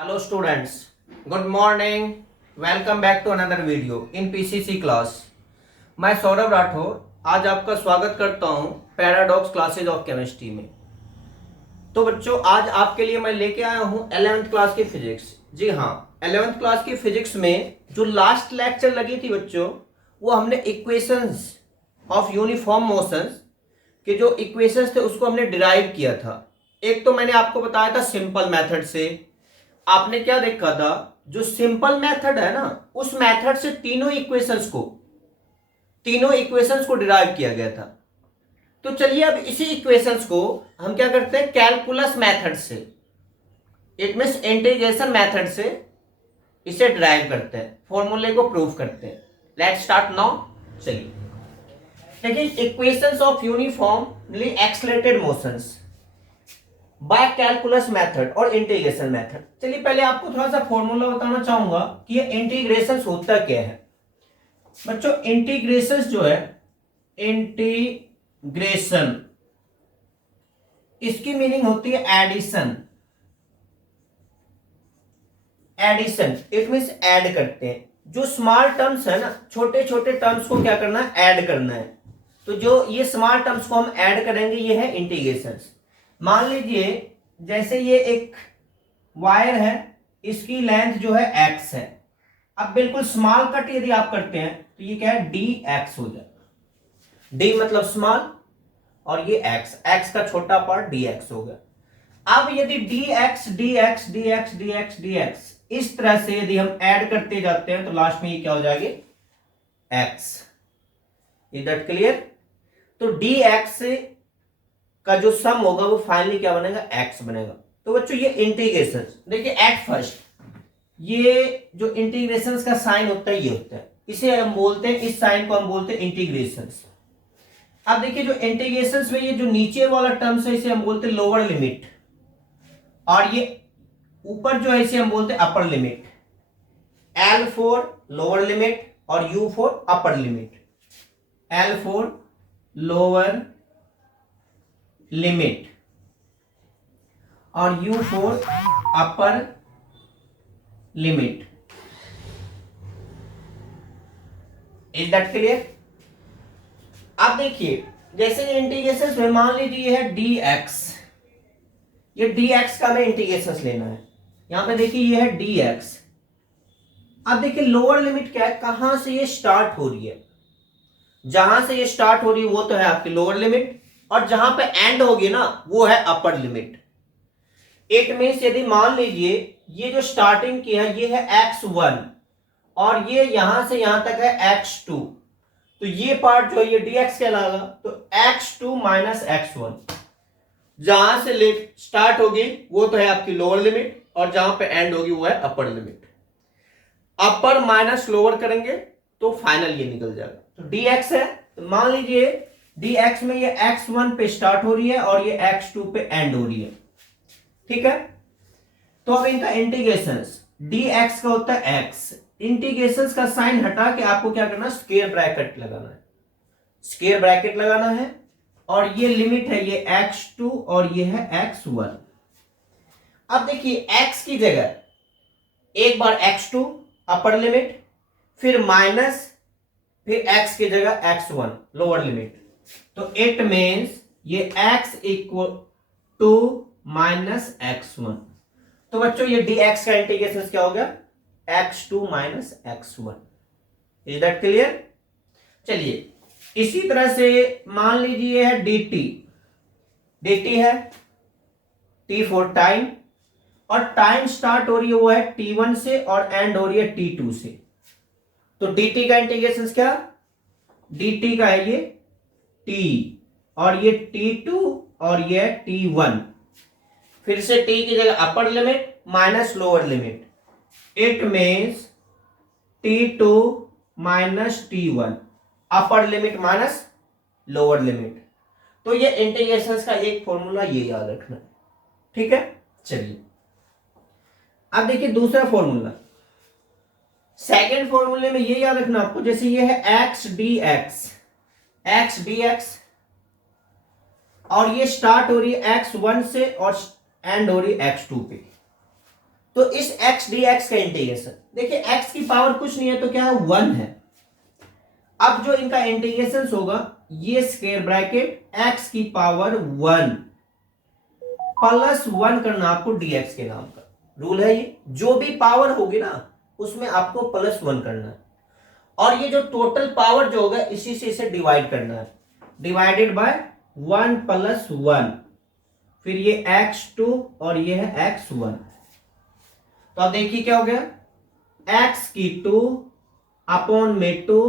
Hello students, good morning. Welcome back to another video in PCC class. मैं सौरभ राठौर आज आपका स्वागत करता हूं पैराडॉक्स क्लासेज ऑफ केमिस्ट्री में। तो बच्चों आज आपके लिए मैं लेके आया हूं 11th क्लास की फिजिक्स। जी हाँ, 11th क्लास की फिजिक्स में जो लास्ट लेक्चर लगी थी बच्चों, वो हमने इक्वेशंस ऑफ यूनिफॉर्म मोशंस के जो इक्वेशंस थे उसको हमने डिराइव किया था। एक तो मैंने आपको बताया था सिंपल मेथड से। आपने क्या देखा था, जो सिंपल मेथड है ना, उस मेथड से तीनों इक्वेशंस को डिराइव किया गया था। तो चलिए अब इसी इक्वेशंस को हम क्या करते हैं, कैलकुलस मेथड से, इट मींस इंटीग्रेशन मेथड से इसे डिराइव करते हैं, फॉर्मूले को प्रूव करते हैं। Let's start now. चलिए देखिए, equations of uniformly accelerated motions by calculus method और इंटीग्रेशन मेथड। चलिए पहले आपको थोड़ा सा फॉर्मूला बताना चाहूंगा कि ये इंटीग्रेशन होता क्या है। बच्चों इंटीग्रेशन जो है, इंटीग्रेशन इसकी मीनिंग होती है एडिशन। इट मींस ऐड करते हैं। जो स्मॉल टर्म्स है ना, छोटे छोटे टर्म्स को क्या करना है, ऐड करना है। तो जो ये स्मॉल टर्म्स को हम ऐड करेंगे, ये है इंटीग्रेशन। मान लीजिए जैसे ये एक वायर है, इसकी लेंथ जो है x है। अब बिल्कुल स्मॉल कट यदि आप करते हैं तो ये क्या है, dx हो जाएगा। d मतलब स्मॉल और ये x का छोटा पार्ट dx हो गया। अब यदि dx dx dx dx dx इस तरह से यदि हम ऐड करते जाते हैं तो लास्ट में ये क्या हो जाएगी, x। Is that clear? तो dx का जो सम होगा वो फाइनली क्या बनेगा, x बनेगा। तो बच्चों ये इंटीग्रेशन देखिए, एट फर्स्ट ये जो इंटीग्रेशन का साइन होता है ये होता है, इसे हम बोलते हैं, इस साइन को हम बोलते हैं इंटीग्रेशन। अब देखिए जो इंटीग्रेशन में ये जो नीचे वाला टर्म्स है इसे हम बोलते हैं लोअर लिमिट, और ये ऊपर जो है इसे हम बोलते हैं upper limit. L for lower limit और U for upper limit. L for lower limit और U for upper limit. Is that clear? अब देखिए जैसे इंटीग्रेशन में मान लीजिए ये है dx, ये dx का हमें इंटीग्रेशन लेना है। यहां पे देखिए ये है dx। अब देखिए लोअर लिमिट क्या है, कहां से ये स्टार्ट हो रही है। जहां से ये स्टार्ट हो रही है वो तो है आपकी लोअर लिमिट, और जहां पे एंड होगी ना वो है अपर लिमिट। इट मींस यदि मान लीजिए ये जो स्टार्टिंग की है ये है x1 और ये यहां से यहां तक है x2, तो ये पार्ट जो है ये dx कहलाएगा। तो x2 माइनस x1, जहां से लिमिट स्टार्ट होगी वो तो है आपकी लोअर लिमिट, और जहां पे एंड होगी वो है अपर लिमिट। अपर माइनस लोअर करेंगे तो फाइनल ये निकल जाएगा। तो dx है, तो मान लीजिए dx में ये x1 पे स्टार्ट हो रही है और ये x2 पे एंड हो रही है। ठीक है, तो अब इनका इंटीग्रेशन dx का होता है x, इंटीग्रेशन का साइन हटा के आपको क्या करना है, स्क्वायर ब्रैकेट लगाना है। स्क्वायर ब्रैकेट लगाना है, और ये लिमिट है ये x2 और ये है x1। अब देखिए x की जगह एक बार x2 अपर लिमिट, फिर माइनस, फिर x की जगह x1 लोअर लिमिट। तो इट मींस ये x equal to minus x1। तो बच्चों ये dx का इंटीग्रेशन क्या हो गया, x2 minus x1। Is that clear? चलिए इसी तरह से मान लीजिए है dt है t फॉर टाइम, और टाइम स्टार्ट हो रही है वो है t1 से और एंड हो रही है t2 से। तो dt का इंटीग्रेशन क्या, dt का है ये t और ये t2 और ये t1। फिर से t की जगह upper limit minus lower limit. It means t2 minus t1, upper limit minus lower limit. तो ये इंटीग्रेशन का एक फॉर्मूला ये याद रखना है। ठीक है, चलिए अब देखिए दूसरा फॉर्मूला। सेकेंड फॉर्मूले में ये याद रखना आपको, जैसे ये है x dx और ये स्टार्ट हो रही है x1 से और एंड हो रही है x2 पे। तो इस x dx का इंटीग्रेशन, देखिए x की पावर कुछ नहीं है तो क्या है 1 है। अब जो इनका इंटीग्रेशन होगा ये स्क्वायर ब्रैकेट x की पावर 1 प्लस 1 करना आपको dx के नाम का रूल है। ये जो भी पावर होगी ना उसमें आपको प्लस 1 करना है, और ये जो टोटल पावर जो होगा इसी से इसे डिवाइड करना है, डिवाइडेड बाय 1 प्लस 1, फिर ये x2 और ये है x1। तो अब देखिए क्या हो गया, x की 2 अपॉन में 2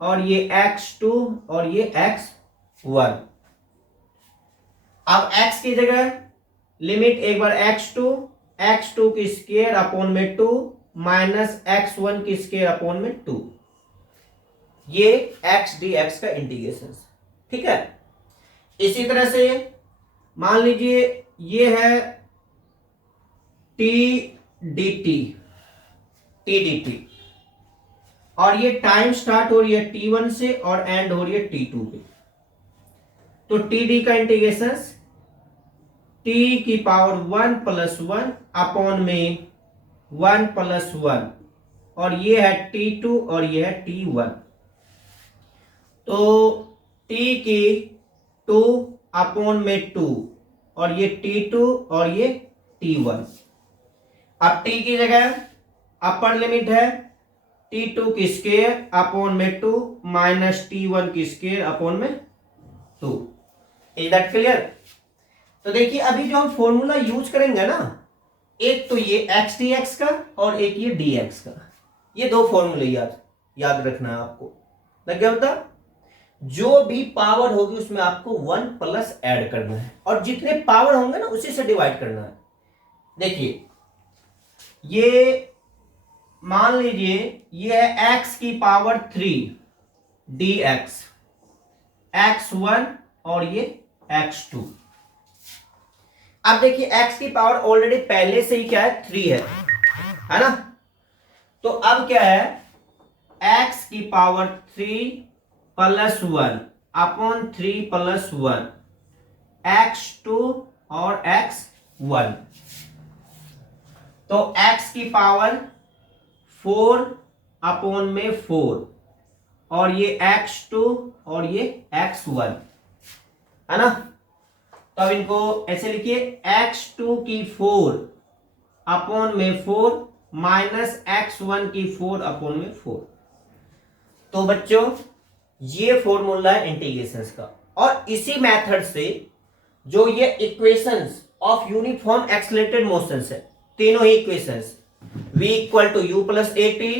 और ये x2 और ये x1। अब x की जगह लिमिट एक बार x2 की स्क्वायर अपॉन में 2 माइनस x1 की स्क्वायर अपॉन में 2, ये x dx का इंटीग्रेशन। ठीक है, इसी तरह से मान लीजिए ये है t dt और ये टाइम स्टार्ट हो रही है t1 से और एंड हो रही है t2 पे। तो td का इंटीग्रेशन t की पावर 1 प्लस 1 अपॉन में 1 प्लस 1 और ये है t2 और ये है t1। तो t की 2 अपॉन में 2 और ये t2 और ये t1। अब t की जगह अपर लिमिट है t2 की स्क्वायर अपॉन में 2 माइनस t1 की स्क्वायर अपॉन में 2। Is that clear? तो देखिए अभी जो हम फॉर्मूला यूज करेंगे ना, एक तो ये x dx का और एक ये dx का, ये दो फॉर्मूले याद रखना है आपको। लग गया होता? जो भी पावर होगी उसमें आपको 1 प्लस ऐड करना है और जितने पावर होंगे ना उसी से डिवाइड करना है। देखिए ये मान लीजिए ये है x की पावर 3 dx, x1 और ये x2। अब देखिए x की पावर ऑलरेडी पहले से ही क्या है 3 है ना। तो अब क्या है x की power 3 plus 1 upon 3 plus 1 x2 और x1। तो x की पावर 4 अपॉन में 4 और ये x2 और ये x1 है ना। तो अब इनको ऐसे लिखिए x2 की 4 अपॉन में 4 माइनस x1 की 4 अपॉन में 4। तो बच्चों ये फॉर्मूला है इंटीग्रेशंस का, और इसी मेथड से जो ये equations of uniform accelerated motions है, तीनों ही equations v equal to u plus a t,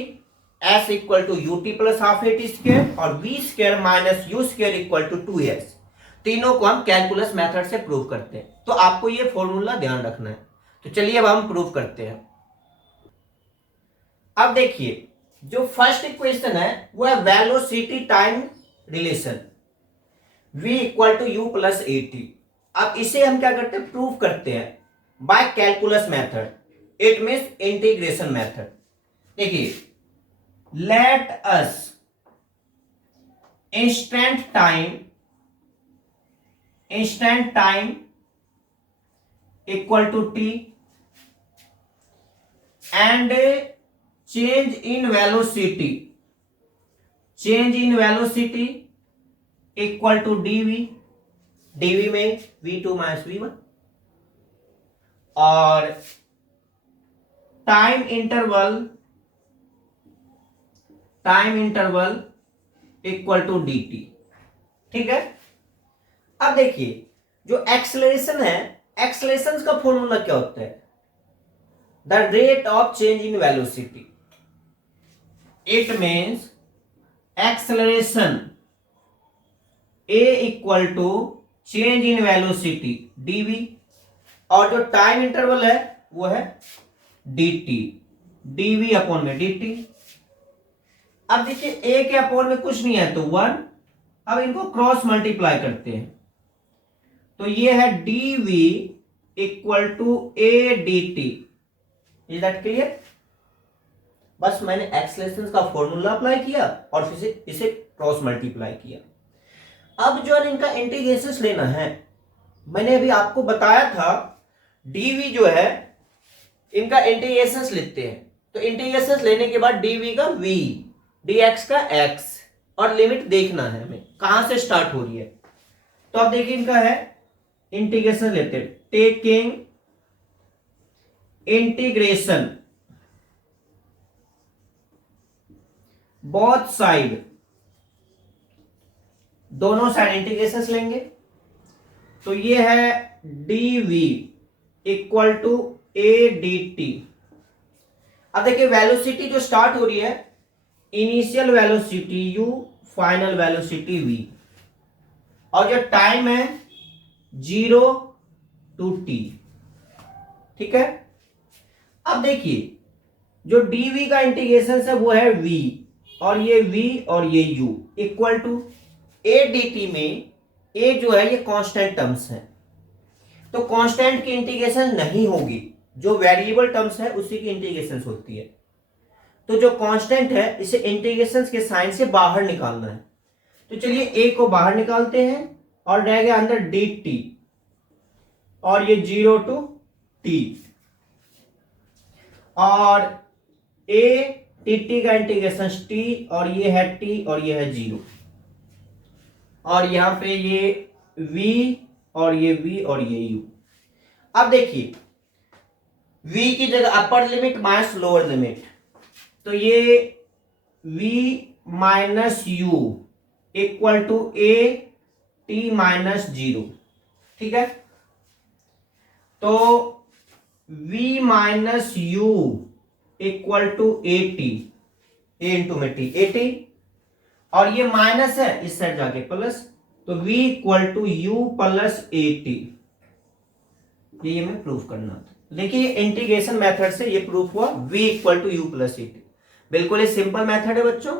s equal to u t plus half a t square और v square minus u square equal to 2s, तीनों को हम calculus method से prove करते हैं। तो आपको ये फॉर्मूला ध्यान रखना है। तो चलिए अब हम प्रूव करते हैं। अब देखिए जो फर्स्ट इक्वेशन है वो है velocity time relation, v equal to u plus a t. अब इसे हम क्या करते हैं, प्रूव करते हैं by calculus method, it means integration method. देखिए let us instant time equal to t and change in velocity equal to dv में v2 माइनस v1 और time interval equal to dt। ठीक है। अब देखिए जो एक्सेलरेशन है, एक्सेलरेशन का फॉर्मूला क्या होता है, the rate of change in velocity. It means acceleration a equal to change in velocity dv और जो टाइम इंटरवल है वो है dt, dv अपॉन में dt। अब देखिए a के अपॉन में कुछ नहीं है तो 1। अब इनको क्रॉस मल्टीप्लाई करते हैं तो ये है dv equal to a dt। Is that clear? बस मैंने एक्सेलरेशन का फॉर्मूला अप्लाई किया और फिर इसे क्रॉस मल्टीप्लाई किया। अब जो इनका इंटीग्रेशन लेना है, मैंने अभी आपको बताया था dv जो है इनका इंटीग्रेशंस लेते हैं। तो इंटीग्रेशंस लेने के बाद डी का v, dx का x, और लिमिट देखना है हमें कहां से स्टार्ट हो रही है। तो अब देखिए इनका है इंटीग्रेशन लेते हैं। टेकिंग इंटीग्रेशन बोथ साइड, दोनों साइड इंटीग्रेशन लेंगे। तो ये है dv equal to a dt। अब देखिए वेलोसिटी जो स्टार्ट हो रही है, initial velocity u, final velocity v, और जो टाइम है 0 to t। ठीक है। अब देखिए जो dv का इंटीग्रेशन है वो है v, और ये v और ये u equal to a dt में a जो है ये कांस्टेंट टर्म्स है, तो कांस्टेंट की इंटीग्रेशन नहीं होगी, जो वेरिएबल टर्म्स है उसी की इंटीग्रेशन होती है। तो जो कांस्टेंट है इसे इंटीग्रेशन के साइन से बाहर निकालना है। तो चलिए a को बाहर निकालते हैं और रह गया अंदर dt, और ये 0 to t, और a dt का इंटीग्रेशन t, और ये है t और ये है 0, और यहां पे ये v और ये v और ये u। अब देखिए v की जगह upper limit minus lower limit, तो ये v minus u equal to a t minus 0। ठीक है। तो v minus u equal to a t, a into में टी, ए टी, और ये माइनस है इस साइड जाके प्लस, तो v equal to u plus a t. ये हमें प्रूफ करना था। देखिए इंटीग्रेशन मेथड से ये प्रूफ हुआ, v equal to u plus a t. बिल्कुल ये सिंपल मेथड है बच्चों,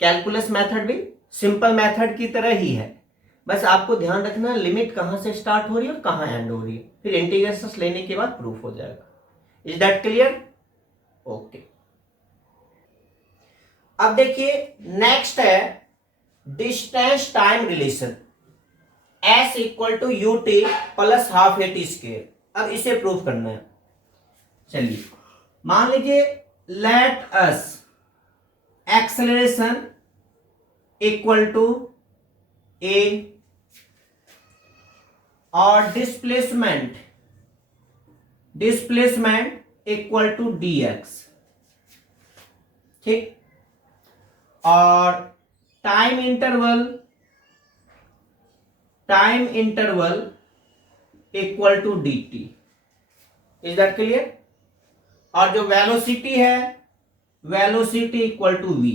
कैलकुलस मेथड भी सिंपल मेथड की तरह ही है, बस आपको ध्यान रखना लिमिट कहां से स्टार्ट हो रही है और कहां एंड हो रही है, फिर इंटीग्रेशन लेने के बाद प्रूफ हो जाएगा। Is that clear? ओके। अब देखिए नेक्स्ट है distance time relation, s equal to u t plus half a t square. अब इसे प्रूफ करना है। चलिए मान लीजिए let us acceleration equal to a और डिस्प्लेसमेंट इक्वल टू dx। ठीक। और time interval equal to dt। Is that clear? और जो वेलोसिटी है, वेलोसिटी इक्वल टू v,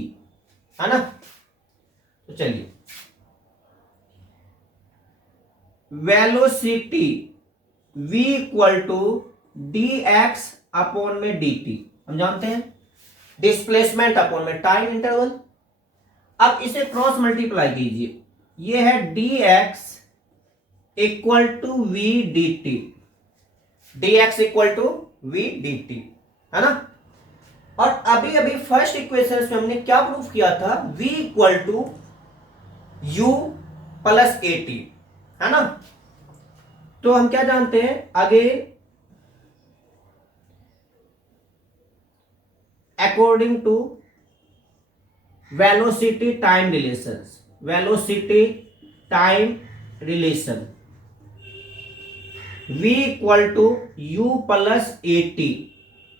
है ना। तो चलिए velocity v equal to dx upon में dt, हम जानते हैं, डिस्प्लेसमेंट अपॉन में टाइम इंटरवल। अब इसे क्रॉस मल्टीप्लाई कीजिए, ये है dx equal to v dt, dx equal to v dt, है ना। और अभी अभी फर्स्ट इक्वेशन में हमने क्या प्रूफ किया था, v equal to u plus a t, है ना। तो हम क्या जानते हैं आगे, according to velocity time relation v equal to u plus a t,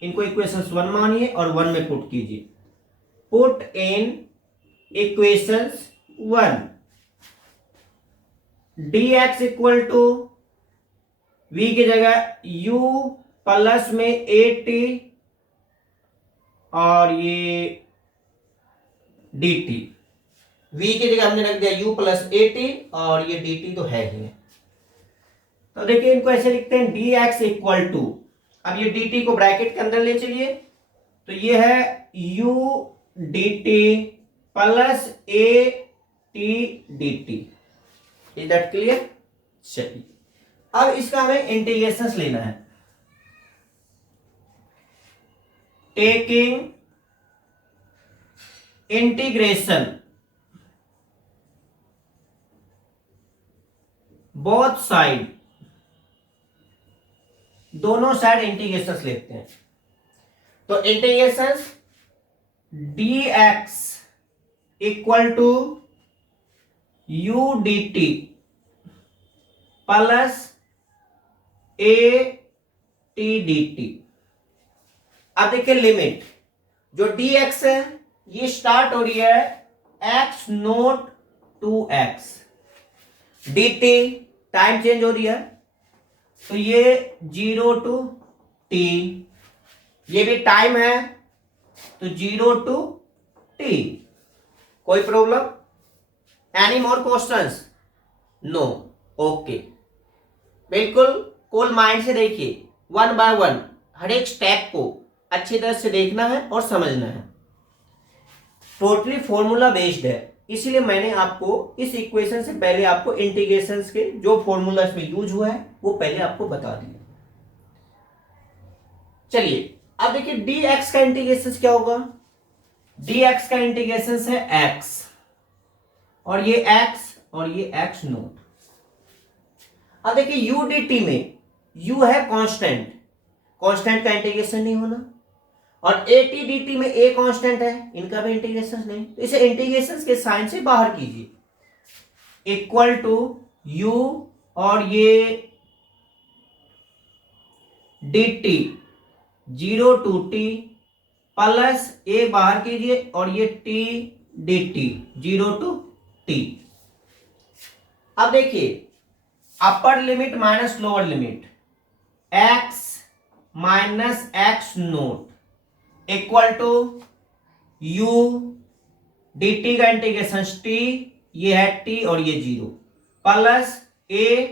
इनको इक्वेशंस 1 मानिए और 1 में पुट कीजिए। Put in equations 1, dx equal to v की जगह u प्लस में ए टी और ये dt, v की जगह हमने रख दिया u प्लस ए टी और ये dt तो है ही। तो देखिए इनको ऐसे लिखते हैं dx इक्वल टू, अब ये dt को ब्रैकेट के अंदर ले चलिए, तो ये है u dt plus a t dt। Is that clear? चलिए अब इसका हमें इंटीग्रेशन लेना है। टेकिंग इंटीग्रेशन बोथ साइड, दोनों साइड इंटीग्रेशन लेते हैं। तो integration dx equal to u d t plus a t d t. अब देखिए लिमिट जो dx है ये स्टार्ट हो रही है x naught to x, dt time change हो रही है तो ये 0 टू t, ये भी टाइम है तो 0 टू t। कोई problem? Any more questions? No. Okay, बिल्कुल कूल माइंड से देखिए, वन बाय वन हर एक स्टेप को अच्छी तरह से देखना है और समझना है। टोटली फॉर्मूला बेस्ड है, इसीलिए मैंने आपको इस इक्वेशन से पहले आपको इंटीग्रेशंस के जो फॉर्मूला इसमें यूज हुआ है वो पहले आपको बता दिया। चलिए अब देखिए dx का इंटीग्रेशन क्या होगा। dx का इंटीग्रेशन है x और ये x और ये x नोट। अब देखिए u dt में u है कांस्टेंट, कांस्टेंट का इंटीग्रेशन नहीं होना, और a t dt में a कांस्टेंट है, इनका भी इंटीग्रेशन नहीं, तो इसे इंटीग्रेशन के साइन से बाहर कीजिए। इक्वल टू u और ये dt 0 to t plus a बाहर कीजिए और ये t dt 0 टू t। अब देखिए upper limit minus lower limit x minus x naught equal to u dt का इंटीग्रेशन t, ये है t और ये 0 प्लस a।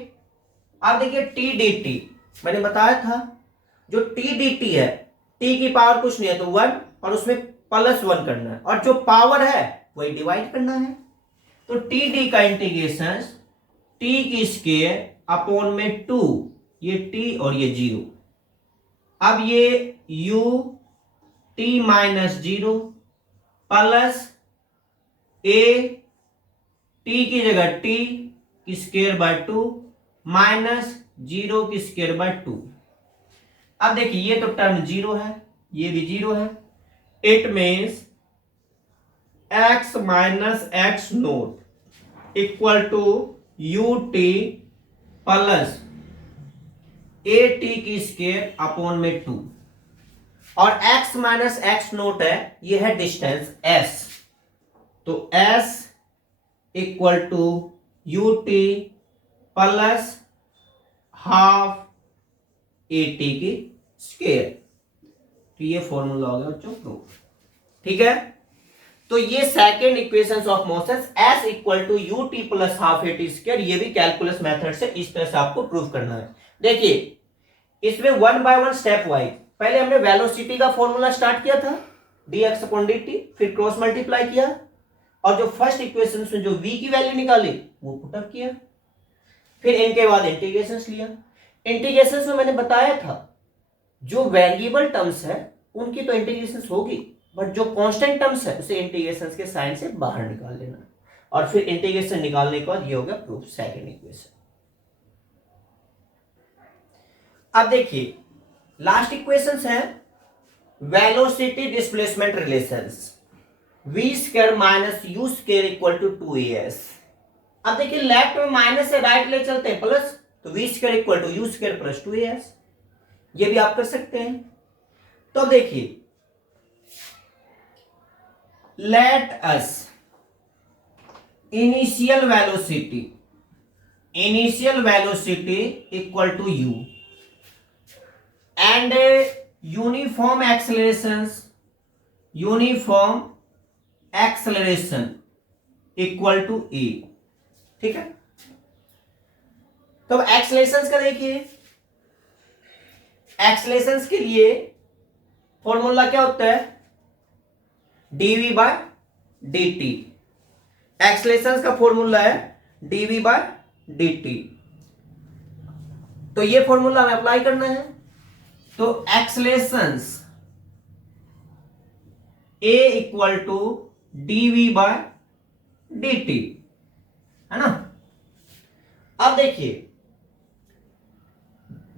अब देखिए t dt मैंने बताया था जो t dt है t की पावर कुछ नहीं है तो 1 और उसमें प्लस 1 करना है और जो पावर है वही डिवाइड करना है। तो t d का इंटीग्रेशन t की स्क्वायर अपॉन में 2, ये t और ये 0। अब ये u t minus 0 plus a t की जगह t की स्क्वायर बाय 2 माइनस 0 की स्क्वायर बाय 2। अब देखिए ये तो टर्म 0 है, ये भी 0 है, it means x minus x naught equal to u t plus a t की स्क्वायर अपॉन में 2, और x माइनस x नोट है, ये है डिस्टेंस s, तो s equal to u t plus half a t की स्क्वायर। तो ये फॉर्मूला हो गया बच्चों प्रूफ, ठीक है। तो ये second equation of motion s equal to u t plus half a t square, ये भी कैलकुलस मेथड से इस तरह से आपको प्रूव करना है। देखिए इसमें one by one step wise पहले हमने वेलोसिटी का फॉर्मूला स्टार्ट किया था dx अपॉन dt, फिर क्रॉस मल्टीप्लाई किया और जो फर्स्ट इक्वेशन में जो v की वैल्यू निकाली वो पुट अप किया, फिर इनके बाद इंटीग्रेशंस लिया। इंटीग्रेशंस में मैंने बताया था जो वेरिएबल टर्म्स है उनकी तो इंटीग्रेशंस होगी, बट जो कांस्टेंट टर्म्स है उसे इंटीग्रेशंस के साइन से बाहर निकाल लेना, और फिर इंटीग्रेशन निकालने के बाद ये हो गया प्रूफ सेकंड इक्वेशन। अब देखिए लास्ट इक्वेशंस है velocity displacement relations v square minus u square equal to 2as। अब देखिए लेफ्ट में माइनस से राइट ले चलते हैं प्लस, तो v square equal to u square plus 2as, ये भी आप कर सकते हैं। तो देखिए let us initial velocity equal to u and uniform acceleration equal to a, ठीक है। तो एक्सेलरेशंस का देखिए, एक्सेलरेशंस के लिए फॉर्मूला क्या होता है dv बाय dt, एक्सेलरेशंस का फॉर्मूला है dv बाय dt, तो ये फॉर्मूला हमें अप्लाई करना है। तो accelerations a equal to dv by dt, है ना। अब देखिए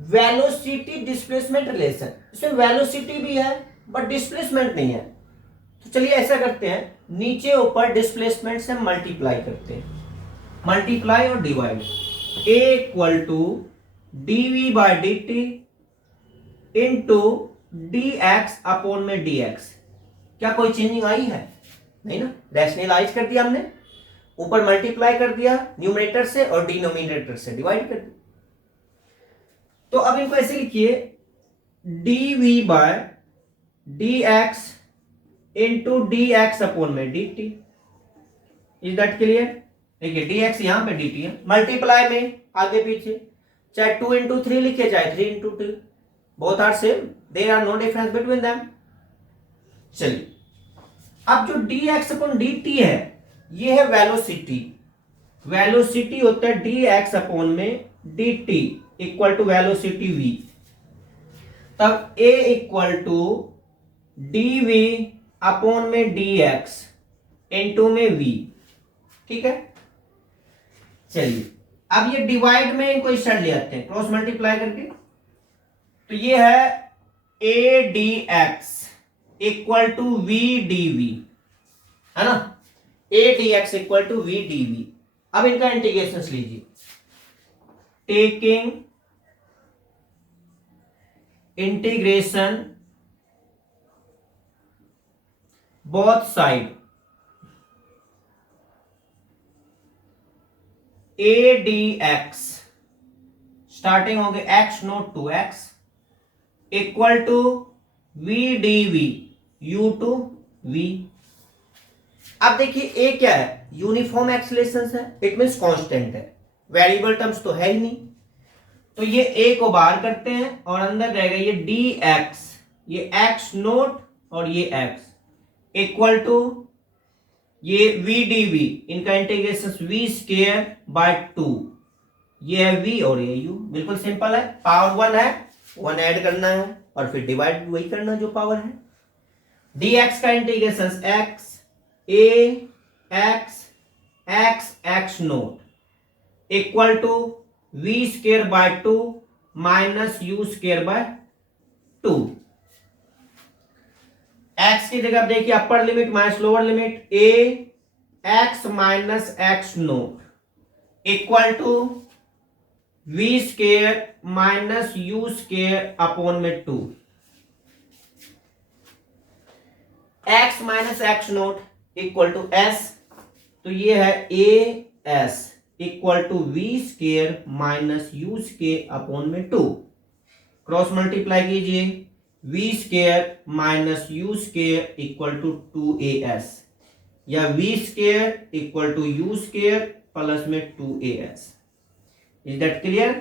वेलोसिटी डिस्प्लेसमेंट रिलेशन, इसमें वेलोसिटी भी है बट डिस्प्लेसमेंट नहीं है। तो चलिए ऐसा करते हैं, नीचे ऊपर डिस्प्लेसमेंट से मल्टीप्लाई करते हैं, मल्टीप्लाई और divide. A equal to dv by d t into d x upon में डी एक्स। क्या कोई चेंजिंग आई है? नहीं ना, रैशनलाइज कर दिया हमने, ऊपर मल्टीप्लाई कर दिया न्यूमरेटर से और डिनोमिनेटर से डिवाइड कर दिया। तो अब इनको ऐसे लिखिए, dv by dx into d x upon में dt। Is that clear? देखिए dx यहां पे dt है, मल्टीप्लाई में आगे पीछे, चाहे 2 इंटू 3 लिखे चाहे 3 into 2, both are same, there are no difference between them. चलिए अब जो dx अपॉन dt है ये है वेलोसिटी। वेलोसिटी होता है dx अपॉन में dt equal to velocity v। तब a equal to dv upon में dx इनटू में v। ठीक है, चलिए अब ये डिवाइड में इनको इस साइड ले आते हैं, क्रॉस मल्टीप्लाई करके। तो ये है a dx equal to v dv, है ना, a dx equal to v dv। अब इनका इंटीग्रेशन लीजिए, taking integration both side, a dx starting हो गए x naught to x equal to v dv u to v। अब देखिए a क्या है, यूनिफॉर्म एक्सेलरेशन है, इट मींस कांस्टेंट है, वेरिएबल टर्म्स तो है ही नहीं। तो ये a को बाहर करते हैं और अंदर रहेगा ये dx, ये x नोट और ये x इक्वल टू ये v dv, इनका इंटीग्रेशन v स्क्वायर बाय 2, ये है v और ये u। बिल्कुल सिंपल है, पावर 1 है, 1 ऐड करना है और फिर डिवाइड वही करना जो पावर है। dx का integration x a x x x naught equal to v square by 2 minus u square by 2। x की जगह देखिए upper limit minus lower limit, a x minus x naught equal to v square minus u square upon में 2। x minus x naught equal to s, तो ये है a s equal to v square minus u square upon में 2। Cross multiply कीजिए, v square minus u square equal to 2as, या v square equal to u square plus में 2as। Is that clear?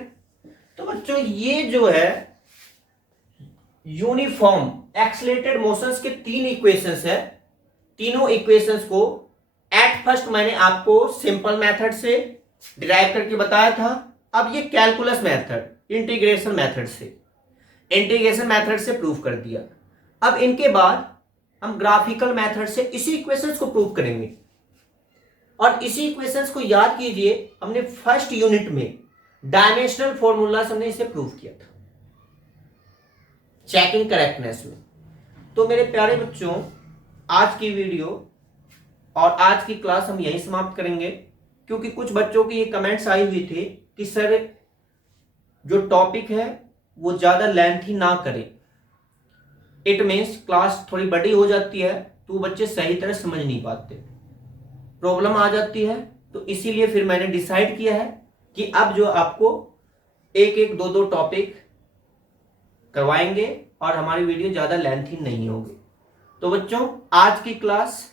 तो बच्चों ये जो है uniform accelerated motions के 3 इक्वेशंस है। तीनों इक्वेशंस को एट फर्स्ट मैंने आपको सिंपल मेथड से डिराइव करके बताया था। अब ये कैलकुलस मेथड, इंटीग्रेशन मेथड से प्रूव कर दिया। अब इनके बाद हम ग्राफिकल मेथड से इसी इक्वेशंस को प्रूव करेंगे। और इसी इक्वेशंस को याद कीजिए, हमने फर्स्ट यूनिट में डायमेंशनल फॉर्मूला हमने इसे प्रूव किया था चेकिंग करेक्टनेस में। तो मेरे प्यारे बच्चों, आज की वीडियो और आज की क्लास हम यहीं समाप्त करेंगे, क्योंकि कुछ बच्चों की ये कमेंट्स आई हुई थे कि सर जो टॉपिक है वो ज़्यादा लेंथी ना करें, इट मीन्स क्लास थोड़ी बड़ी हो जाती है तो बच्चे सही तरह समझ नहीं पाते, प्रॉब्लम आ जाती है। तो इसीलिए फिर मैंने डिसाइड किया है कि अब जो आपको एक एक दो टॉपिक करवाएंगे और हमारी वीडियो ज़्यादा लेंथी नहीं होगी। तो बच्चों, आज की क्लास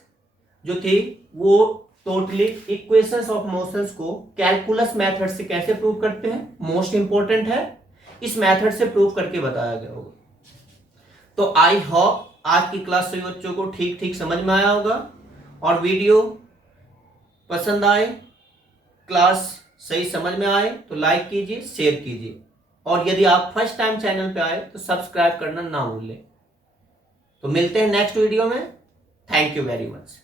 जो थी वो टोटली इक्वेशंस ऑफ मोशंस को कैलकुलस मेथड से कैसे प्रूव करते हैं, मोस्ट इंपॉर्टेंट है, इस मेथड से प्रूव करके बताया गया होगा। तो आई होप आज की क्लास सभी बच्चों को ठीक ठीक समझ में आया होगा और वीडियो पसंद आए, क्लास सही समझ में आए तो लाइक कीजिए, शेयर कीजिए, और यदि आप फर्स्ट टाइम चैनल पे आए तो सब्सक्राइब करना ना भूलें। तो मिलते हैं नेक्स्ट वीडियो में। Thank you very much.